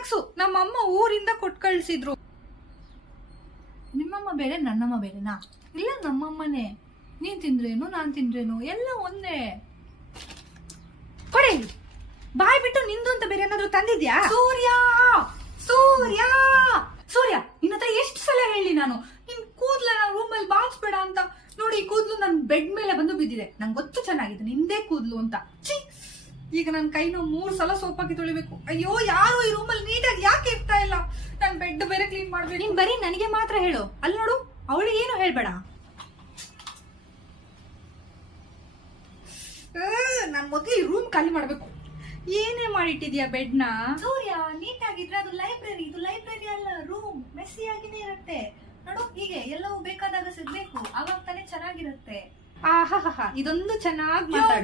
Snacks ನಮ್ಮಮ್ಮ ಊರಿಂದ ಕೊಟ್ಟು ಕಳ್ಸಿದ್ರು. ನಿಮ್ಮಮ್ಮ ಬೇರೆ ನನ್ನಮ್ಮ ಬೇರೆನಾ? ಇಲ್ಲ ನಮ್ಮಮ್ಮನೇ. ನೀನ್ ತಿಂದ್ರೇನು ನಾನ್ ತಿಂದ್ರೇನು ಎಲ್ಲ ಒಂದೇ. ಕೊಡೆ ಬಾಯ್ ಬಿಟ್ಟು ನಿಂದು ಅಂತ ಬೇರೆ ಏನಾದ್ರು ತಂದಿದ್ಯಾ? ಸೂರ್ಯ ಸೂರ್ಯ ಸೂರ್ಯ ನಿನ್ನ ಹತ್ರ ಎಷ್ಟು ಸಲ ಹೇಳಿ ನಾನು ನಿನ್ ಕೂದ್ಲ ರೂಮಲ್ಲಿ ಬಾಚ್ಬೇಡ ಅಂತ. ನೋಡಿ ಈ ಕೂದ್ಲು ನನ್ ಬೆಡ್ ಮೇಲೆ ಬಂದು ಬಿದ್ದಿದೆ. ನಂಗೆ ಗೊತ್ತು ಚೆನ್ನಾಗಿದೆ ನಿಂದೇ ಕೂದ್ಲು ಅಂತ. ಛೀ, ಈಗ ನನ್ ಕೈನ 3 ಸಲ ಸೋಪ್ ಹಾಕಿ ತೊಳಿಬೇಕು. ಅಯ್ಯೋ ಯಾರು ಈ ರೂಮಲ್ಲಿ ನೀಟಾಗಿ ಯಾಕೆ ಇರ್ತಾ ಇಲ್ಲ? ನನ್ ಬೆಡ್ ಬೇರೆ ಕ್ಲೀನ್ ಮಾಡ್ಬೇಕು. ನೀನ್ ಬರೀ ನನಗೆ ಮಾತ್ರ ಹೇಳು. ಅಲ್ಲಿ ನೋಡು ಅವಳಿಗೆ ಏನು ಹೇಳ್ಬೇಡ. ನಾನ್ ಮೊದ್ಲು ಈ ರೂಮ್ ಖಾಲಿ ಮಾಡ್ಬೇಕು. ಏನೇ ಮಾಡಿಟ್ಟಿದ್ಯಾ ಬೆಡ್ ನ? ಸೂರ್ಯ ನೀಟಾಗಿದ್ರೆ ಅದು ಲೈಬ್ರರಿ, ಇದು ಲೈಬ್ರರಿ ಅಲ್ಲ ರೂಮ್. ಮೆಸ್ಸಿ ಆಗಿನೇ ಇರುತ್ತೆ ನೋಡು. ಹೀಗೆ ಎಲ್ಲವೂ ಬೇಕಾದಾಗ ಸಿಗ್ಬೇಕು, ಅವಾಗ ತಾನೇ ಚೆನ್ನಾಗಿರುತ್ತೆ. ಆಹಾ ಇದೊಂದು ಚೆನ್ನಾಗಿ ಮಾತಾಡು.